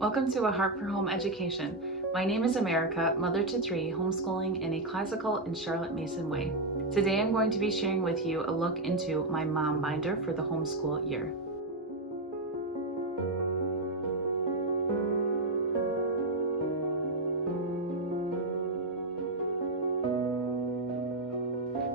Welcome to A Heart for Home Education. My name is America, mother to three, homeschooling in a classical and Charlotte Mason way. Today I'm going to be sharing with you a look into my mom binder for the homeschool year.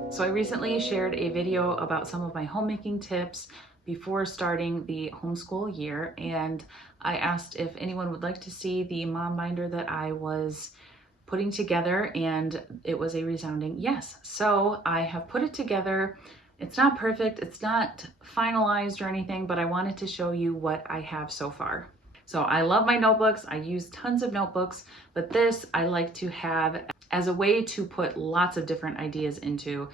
So I recently shared a video about some of my homemaking tips before starting the homeschool year, and I asked if anyone would like to see the mom binder that I was putting together, and it was a resounding yes. So I have put it together. It's not perfect, it's not finalized or anything, but I wanted to show you what I have so far. So I love my notebooks. I use tons of notebooks, but this I like to have as a way to put lots of different ideas into,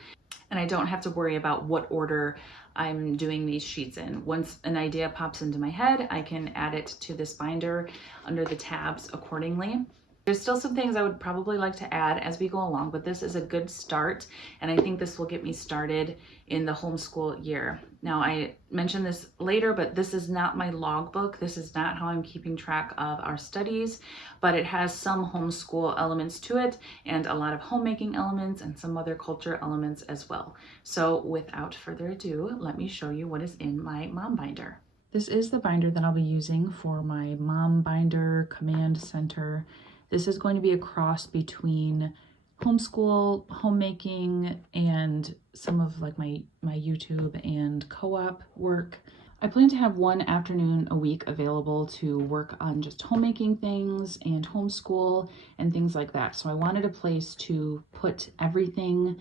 and I don't have to worry about what order I'm doing these sheets in. Once an idea pops into my head, I can add it to this binder under the tabs accordingly. There's still some things I would probably like to add as we go along, but this is a good start, and I think this will get me started in the homeschool year. Now, I mentioned this later, but this is not my logbook. This is not how I'm keeping track of our studies, but it has some homeschool elements to it and a lot of homemaking elements and some other culture elements as well. So without further ado, let me show you what is in my mom binder. This is the binder that I'll be using for my mom binder command center. This is going to be a cross between homeschool, homemaking, and some of like my YouTube and co-op work. I plan to have one afternoon a week available to work on just homemaking things and homeschool and things like that. So I wanted a place to put everything,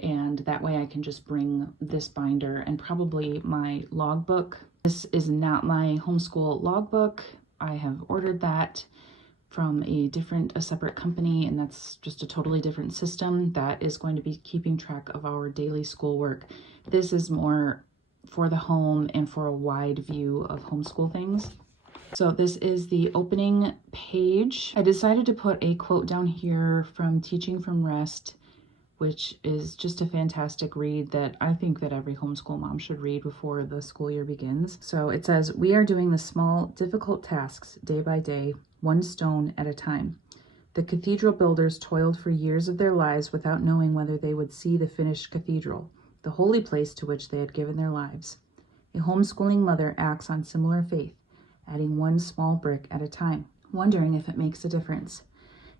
and that way I can just bring this binder and probably my logbook. This is not my homeschool logbook. I have ordered that from a separate company, and that's just a totally different system that is going to be keeping track of our daily schoolwork. This is more for the home and for a wide view of homeschool things. So this is the opening page. I decided to put a quote down here from Teaching from Rest, which is just a fantastic read that I think that every homeschool mom should read before the school year begins. So it says, "We are doing the small, difficult tasks day by day, one stone at a time. The cathedral builders toiled for years of their lives without knowing whether they would see the finished cathedral, the holy place to which they had given their lives. A homeschooling mother acts on similar faith, adding one small brick at a time, wondering if it makes a difference.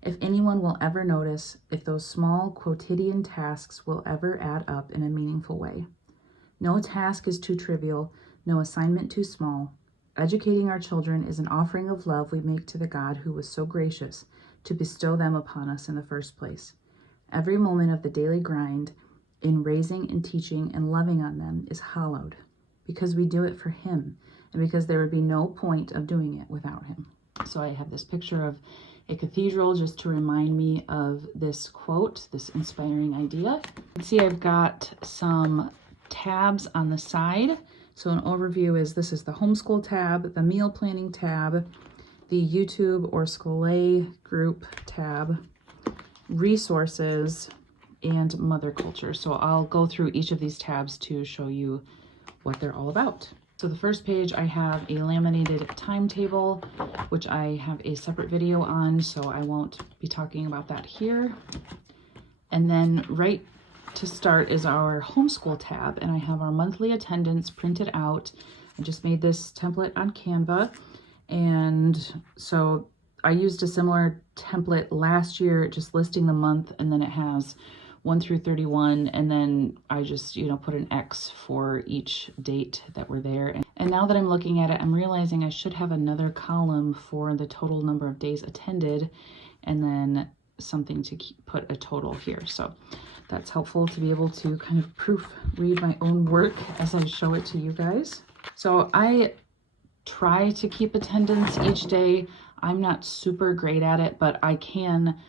If anyone will ever notice, if those small quotidian tasks will ever add up in a meaningful way. No task is too trivial, no assignment too small. Educating our children is an offering of love we make to the God who was so gracious to bestow them upon us in the first place. Every moment of the daily grind in raising and teaching and loving on them is hallowed, because we do it for Him, and because there would be no point of doing it without Him." So I have this picture of a cathedral just to remind me of this quote, this inspiring idea. You can see I've got some tabs on the side. So an overview is, this is the homeschool tab, the meal planning tab, the YouTube or Scholé group tab, resources, and mother culture. So I'll go through each of these tabs to show you what they're all about. So the first page, I have a laminated timetable, which I have a separate video on, so I won't be talking about that here. And then right to start is our homeschool tab, and I have our monthly attendance printed out. I just made this template on Canva, and so I used a similar template last year, just listing the month, and then it has 1 through 31, and then I just, put an X for each date that were there. And now that I'm looking at it, I'm realizing I should have another column for the total number of days attended, and then something to put a total here. So that's helpful to be able to kind of proofread my own work as I show it to you guys. So I try to keep attendance each day. I'm not super great at it, but I can.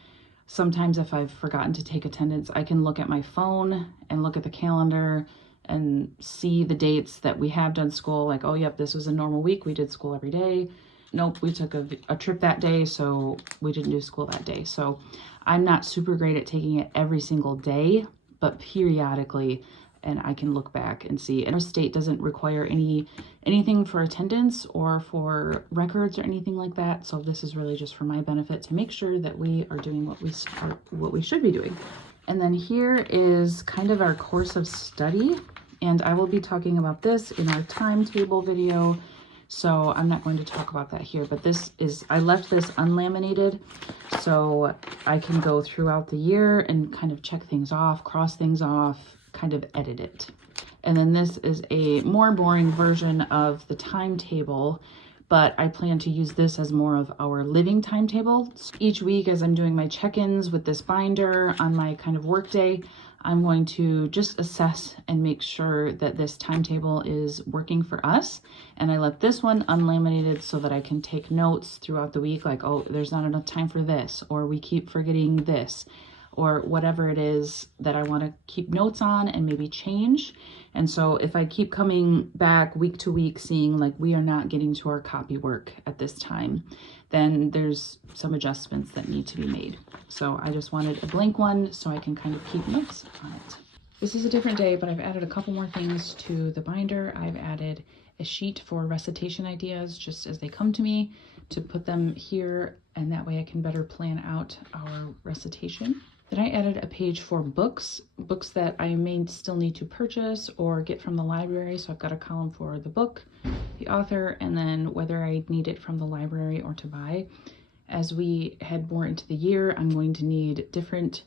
Sometimes if I've forgotten to take attendance, I can look at my phone and look at the calendar and see the dates that we have done school. Like, oh, yep, this was a normal week. We did school every day. Nope, we took a trip that day, so we didn't do school that day. So I'm not super great at taking it every single day, but periodically and I can look back and see. And our state doesn't require anything for attendance or for records or anything like that. So this is really just for my benefit to make sure that we are doing what we should be doing. And then here is kind of our course of study. And I will be talking about this in our timetable video. So I'm not going to talk about that here, but I left this unlaminated so I can go throughout the year and kind of check things off, cross things off, kind of edit it. And then this is a more boring version of the timetable, but I plan to use this as more of our living timetable. Each week as I'm doing my check-ins with this binder on my kind of work day, I'm going to just assess and make sure that this timetable is working for us. And I let this one unlaminated so that I can take notes throughout the week, like, oh, there's not enough time for this, or we keep forgetting this, or whatever it is that I want to keep notes on and maybe change. And so if I keep coming back week to week seeing like we are not getting to our copy work at this time, then there's some adjustments that need to be made. So I just wanted a blank one so I can kind of keep notes on it. This is a different day, but I've added a couple more things to the binder. I've added a sheet for recitation ideas just as they come to me to put them here, and that way I can better plan out our recitation. Then I added a page for books that I may still need to purchase or get from the library. So I've got a column for the book, the author, and then whether I need it from the library or to buy. As we head more into the year, I'm going to need different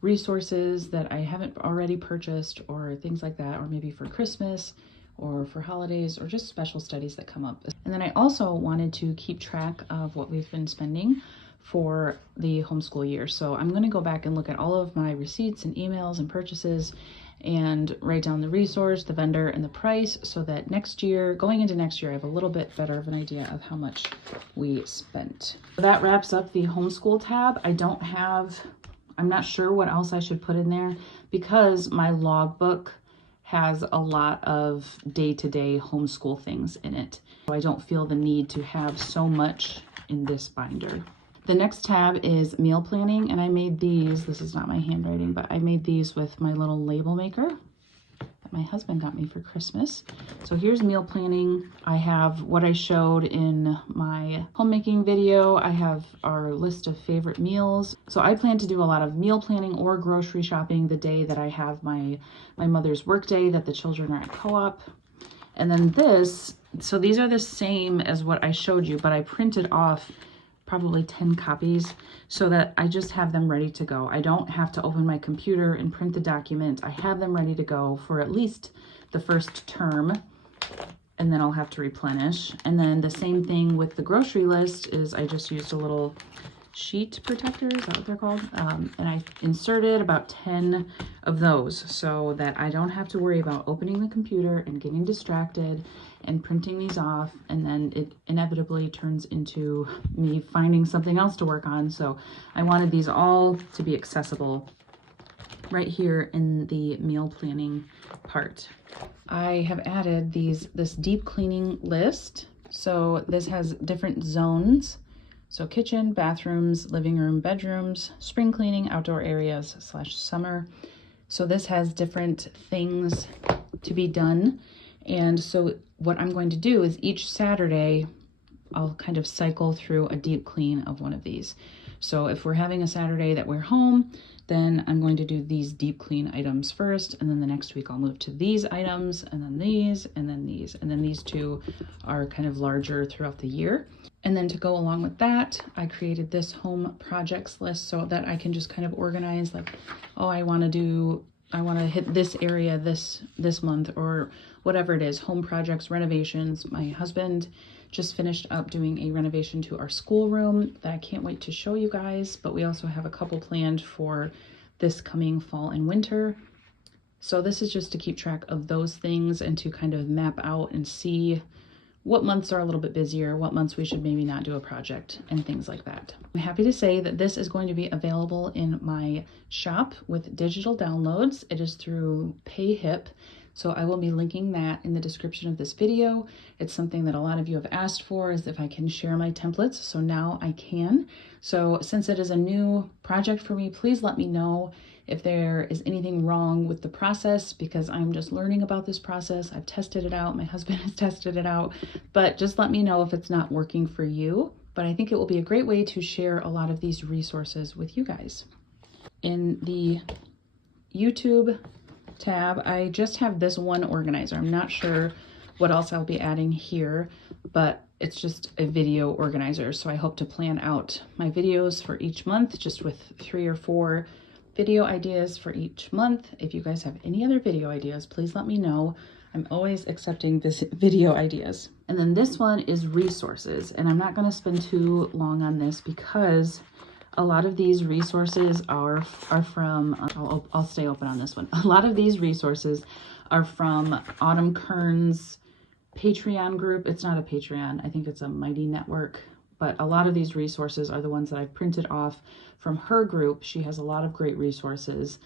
resources that I haven't already purchased or things like that, or maybe for Christmas or for holidays or just special studies that come up. And then I also wanted to keep track of what we've been spending for the homeschool year. So I'm going to go back and look at all of my receipts and emails and purchases and write down the resource, the vendor, and the price so that next year, going into next year, I have a little bit better of an idea of how much we spent. That wraps up the homeschool tab. I'm not sure what else I should put in there because my logbook has a lot of day-to-day homeschool things in it. So I don't feel the need to have so much in this binder. The next tab is meal planning, and I made these. This is not my handwriting, but I made these with my little label maker that my husband got me for Christmas. So here's meal planning. I have what I showed in my homemaking video. I have our list of favorite meals. So I plan to do a lot of meal planning or grocery shopping the day that I have my mother's work day that the children are at co-op. And then so these are the same as what I showed you, but I printed off probably 10 copies so that I just have them ready to go. I don't have to open my computer and print the document. I have them ready to go for at least the first term, and then I'll have to replenish. And then the same thing with the grocery list is I just used a little sheet protector, is that what they're called? And I inserted about 10 of those so that I don't have to worry about opening the computer and getting distracted and printing these off, and then it inevitably turns into me finding something else to work on. So I wanted these all to be accessible right here in the meal planning part. I have added this deep cleaning list. So this has different zones. So kitchen, bathrooms, living room, bedrooms, spring cleaning, outdoor areas / summer. So this has different things to be done. And so what I'm going to do is each Saturday, I'll kind of cycle through a deep clean of one of these. So if we're having a Saturday that we're home, then I'm going to do these deep clean items first. And then the next week I'll move to these items, and then these, and then these. And then these two are kind of larger throughout the year. And then to go along with that, I created this home projects list so that I can just kind of organize like, oh, I want to hit this area this month, or whatever it is, home projects, renovations. My husband just finished up doing a renovation to our schoolroom that I can't wait to show you guys, but we also have a couple planned for this coming fall and winter. So this is just to keep track of those things and to kind of map out and see what months are a little bit busier, what months we should maybe not do a project, and things like that. I'm happy to say that this is going to be available in my shop with digital downloads. It is through PayHip. So I will be linking that in the description of this video. It's something that a lot of you have asked for, is if I can share my templates. So now I can. So since it is a new project for me, please let me know if there is anything wrong with the process, because I'm just learning about this process. I've tested it out. My husband has tested it out, but just let me know if it's not working for you. But I think it will be a great way to share a lot of these resources with you guys. In the YouTube tab, I just have this one organizer. I'm not sure what else I'll be adding here, but it's just a video organizer. So I hope to plan out my videos for each month, just with 3 or 4 video ideas for each month. If you guys have any other video ideas, please let me know. I'm always accepting this video ideas. And then this one is resources, and I'm not going to spend too long on this because a lot of these resources are from, I'll stay open on this one. A lot of these resources are from Autumn Kern's Patreon group. It's not a Patreon, I think it's a Mighty Network, but a lot of these resources are the ones that I've printed off from her group. She has a lot of great resources,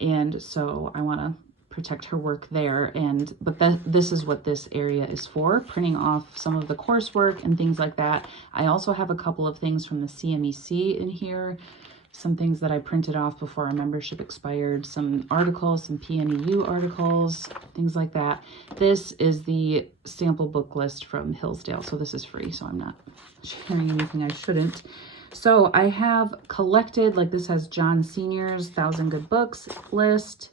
and so I want to protect her work there. But this is what this area is for, printing off some of the coursework and things like that. I also have a couple of things from the CMEC in here, some things that I printed off before our membership expired, some articles, some PNEU articles, things like that. This is the sample book list from Hillsdale, so this is free, so I'm not sharing anything I shouldn't. So I have collected, like this has John Senior's 1,000 Good Books list.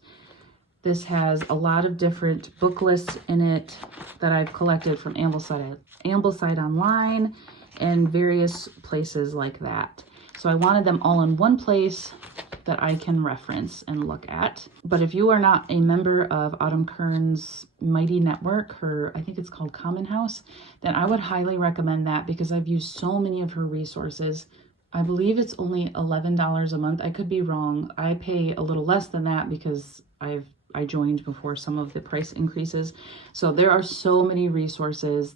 This has a lot of different book lists in it that I've collected from Ambleside Online and various places like that. So I wanted them all in one place that I can reference and look at. But if you are not a member of Autumn Kern's Mighty Network, I think it's called Common House, then I would highly recommend that, because I've used so many of her resources. I believe it's only $11 a month. I could be wrong. I pay a little less than that because I joined before some of the price increases. So there are so many resources.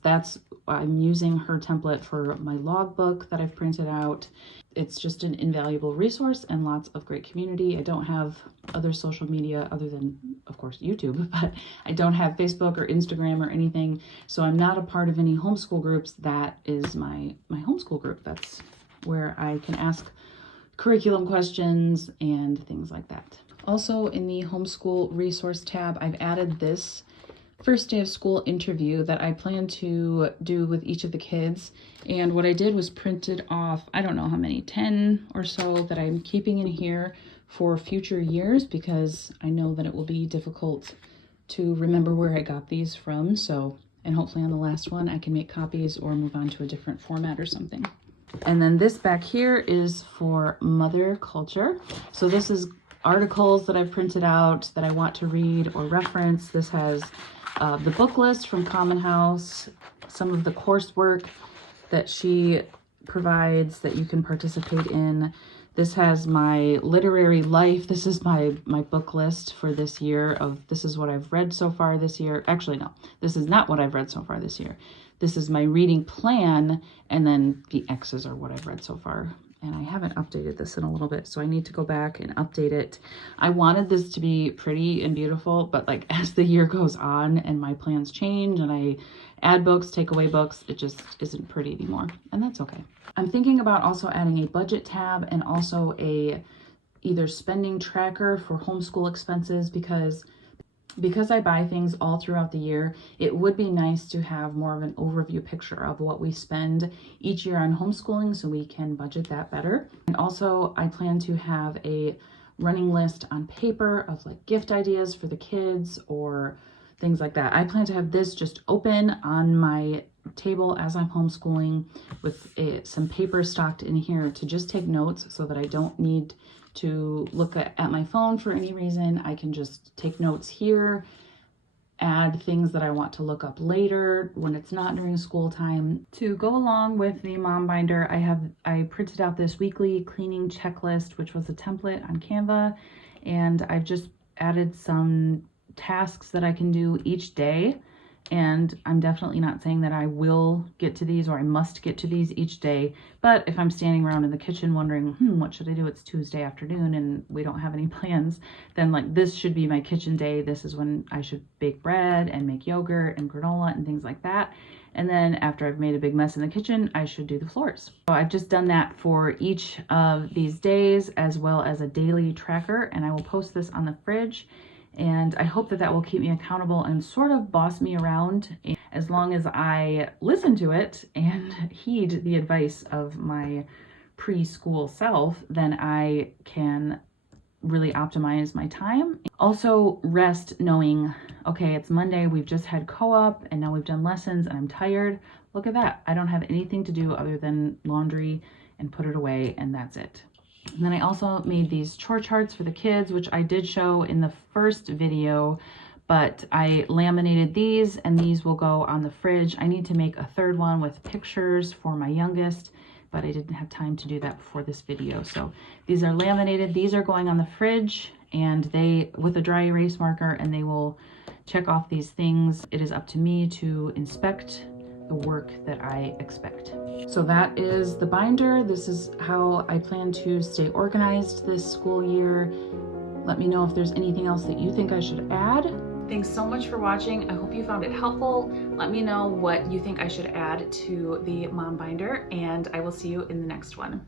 I'm using her template for my logbook that I've printed out. It's just an invaluable resource and lots of great community. I don't have other social media other than, of course, YouTube, but I don't have Facebook or Instagram or anything. So I'm not a part of any homeschool groups. That is my homeschool group. That's where I can ask curriculum questions and things like that. Also, in the homeschool resource tab, I've added this first day of school interview that I plan to do with each of the kids. And what I did was printed off, I don't know how many, 10 or so that I'm keeping in here for future years, because I know that it will be difficult to remember where I got these from. So, and hopefully on the last one, I can make copies or move on to a different format or something. And then this back here is for mother culture. So this is articles that I've printed out that I want to read or reference. This has the book list from Common House, some of the coursework that she provides that you can participate in. This has my literary life. This is my book list for this year of this is what I've read so far this year. Actually, no, this is not what I've read so far this year. This is my reading plan, and then the X's are what I've read so far. And I haven't updated this in a little bit, so I need to go back and update it. I wanted this to be pretty and beautiful, but like as the year goes on and my plans change and I add books, take away books, it just isn't pretty anymore, and that's okay. I'm thinking about also adding a budget tab and also a either spending tracker for homeschool expenses, because I buy things all throughout the year. It would be nice to have more of an overview picture of what we spend each year on homeschooling so we can budget that better. And also I plan to have a running list on paper of like gift ideas for the kids or things like that. I plan to have this just open on my table as I'm homeschooling with some paper stocked in here to just take notes so that I don't need to look at my phone for any reason. I can just take notes here, add things that I want to look up later when it's not during school time. To go along with the mom binder, I printed out this weekly cleaning checklist, which was a template on Canva, and I've just added some tasks that I can do each day And I'm definitely not saying that I will get to these or I must get to these each day. But if I'm standing around in the kitchen wondering, what should I do? It's Tuesday afternoon and we don't have any plans, then like this should be my kitchen day. This is when I should bake bread and make yogurt and granola and things like that. And then after I've made a big mess in the kitchen, I should do the floors. So I've just done that for each of these days, as well as a daily tracker, and I will post this on the fridge. And I hope that that will keep me accountable and sort of boss me around. As long as I listen to it and heed the advice of my preschool self, then I can really optimize my time. Also rest knowing, okay, it's Monday, we've just had co-op and now we've done lessons and I'm tired. Look at that. I don't have anything to do other than laundry and put it away, and that's it. And then I also made these chore charts for the kids, which I did show in the first video, but I laminated these and these will go on the fridge. I need to make a third one with pictures for my youngest, but I didn't have time to do that before this video. So these are laminated. These are going on the fridge and they with a dry erase marker, and they will check off these things. It is up to me to inspect the work that I expect. So that is the binder. This is how I plan to stay organized this school year. Let me know if there's anything else that you think I should add. Thanks so much for watching. I hope you found it helpful. Let me know what you think I should add to the mom binder, and I will see you in the next one.